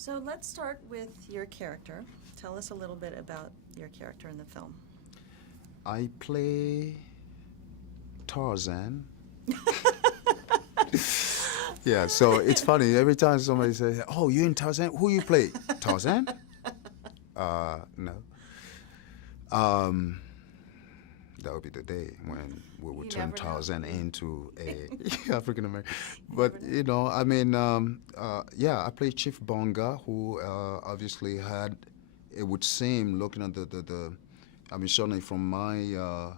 So let's start with your character. Tell us a little bit about your character in the film. I play Tarzan. Yeah, so it's funny. Every time somebody says, "Oh, you in Tarzan? Who you play? Tarzan?" No. That would be the day when we would turn Tarzan into a African American. But I mean, yeah, I played Chief Bonga, who obviously had. It would seem, looking at the I mean, certainly from my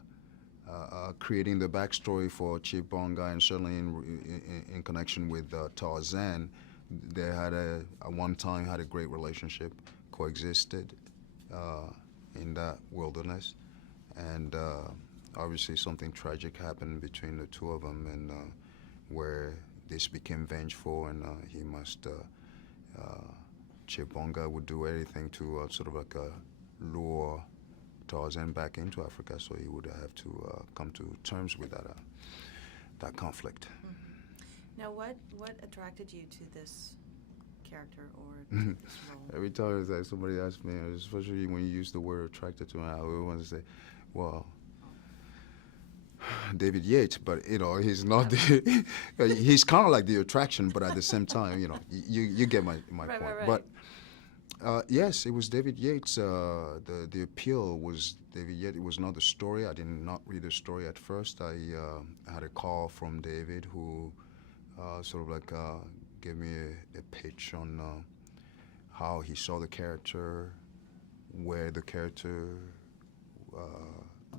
creating the backstory for Chief Bonga, and certainly in connection with Tarzan, they had at one time had a great relationship, coexisted in that wilderness, and obviously something tragic happened between the two of them, and where this became vengeful, and he must. Chief Bonga would do anything to sort of like lure Tarzan back into Africa, so he would have to come to terms with that conflict. Mm-hmm. Now, what attracted you to this character or to this role? Every time like somebody asks me, especially when you use the word attracted to him, I always want to say, well, David Yates, but he's not the. He's kind of like the attraction, but at the same time, you get my point. Right. But yes, it was David Yates. The appeal was David Yates. It was not the story. I did not read the story at first. I had a call from David, who sort of like gave me a pitch on how he saw the character, where the character.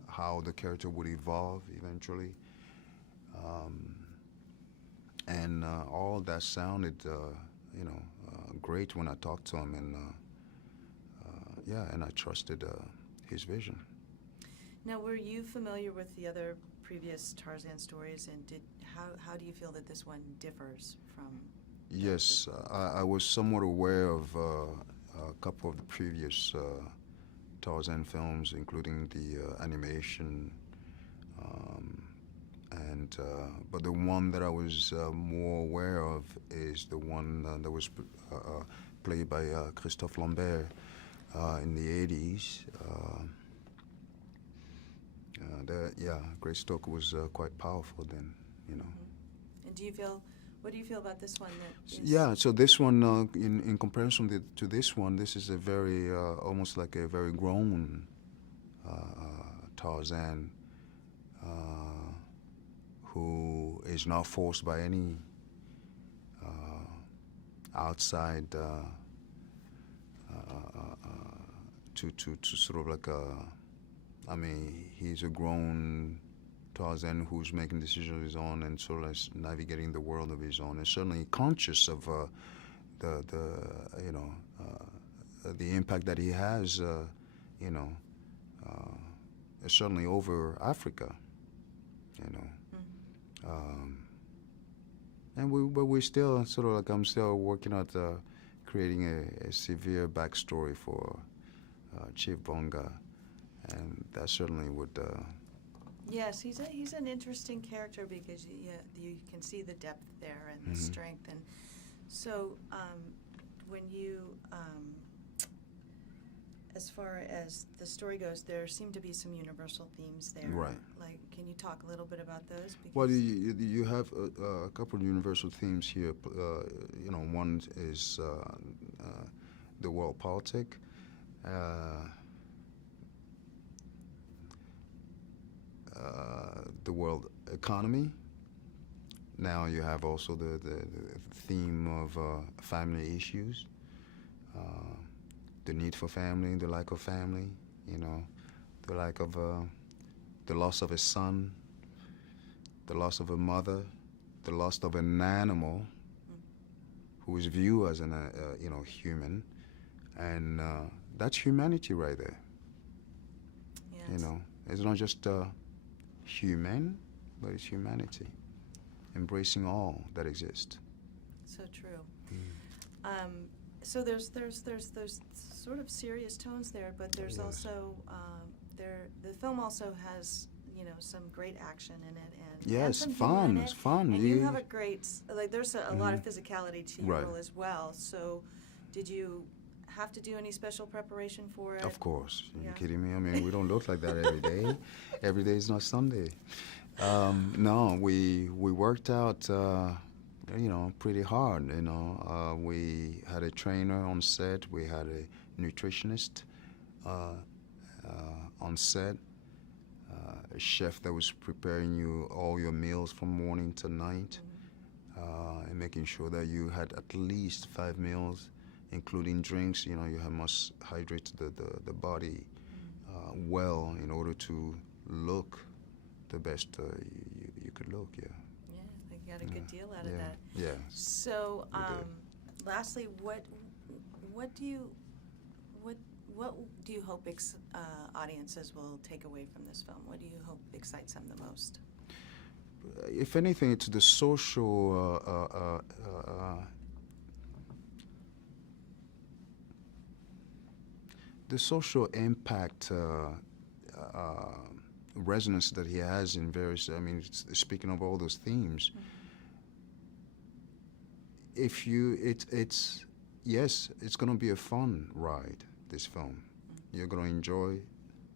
How the character would evolve eventually, and all of that sounded, great when I talked to him, and and I trusted his vision. Now, were you familiar with the other previous Tarzan stories, and how do you feel that this one differs from? Yes, I was somewhat aware of a couple of the previous. Tarzan films, including the animation, but the one that I was more aware of is the one that was played by Christoph Lambert in the 80s. Grace Stoker was quite powerful then, Mm-hmm. And what do you feel about this one? Yeah, so this one, in comparison to this one, this is a very, almost like a very grown Tarzan who is not forced by any outside to sort of like he's a grown Tarzan who's making decisions of his own and sort of navigating the world of his own, and certainly conscious of the impact that he has, certainly over Africa, but we still sort of like I'm still working at creating a severe backstory for Chief Bonga, and that certainly would. Yes, he's an interesting character because you can see the depth there and the strength, and so when you, as far as the story goes, there seem to be some universal themes there. Right. Like, can you talk a little bit about those? Because well, you have a couple of universal themes here. One is the world politic. The world economy. Now you have also the theme of family issues, the need for family, the lack of family, the lack of the loss of a son, the loss of a mother, the loss of an animal who is viewed as an human, and that's humanity right there. Yes. It's not just human, but it's humanity, embracing all that exists. So true. So there's those sort of serious tones there, but there's also the film also has some great action in it, and yes, some fun. humor in It's it. fun. And you have a great there's a lot of physicality to your Right. role as well. So Did you have to do any special preparation for it? Of course. Are Yeah. you kidding me? I mean, we don't look like that every day. Every day is not Sunday. No, we worked out, pretty hard. We had a trainer on set. We had a nutritionist on set. A chef that was preparing you all your meals from morning to night, and making sure that you had at least 5 meals, including drinks. You must hydrate the body well in order to look the best you could look. Yeah. Yeah, they got a good deal out of that. Yeah. So, lastly, what do you hope audiences will take away from this film? What do you hope excites them the most? If anything, it's the social impact, resonance that he has in various. I mean, speaking of all those themes, if you, it's yes, it's going to be a fun ride. This film, you're going to enjoy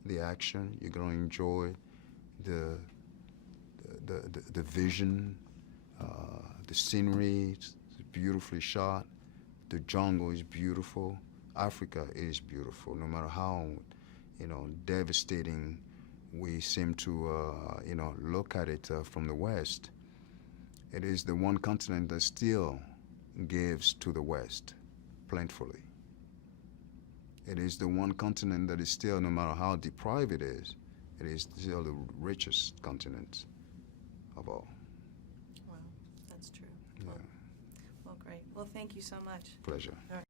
the action. You're going to enjoy the vision, the scenery. It's beautifully shot. The jungle is beautiful. Africa is beautiful. No matter how, devastating we seem to, look at it from the West, it is the one continent that still gives to the West plentifully. It is the one continent that is still, no matter how deprived it is still the richest continent of all. Wow, that's true. Yeah. Well, great. Well, thank you so much. Pleasure. All right.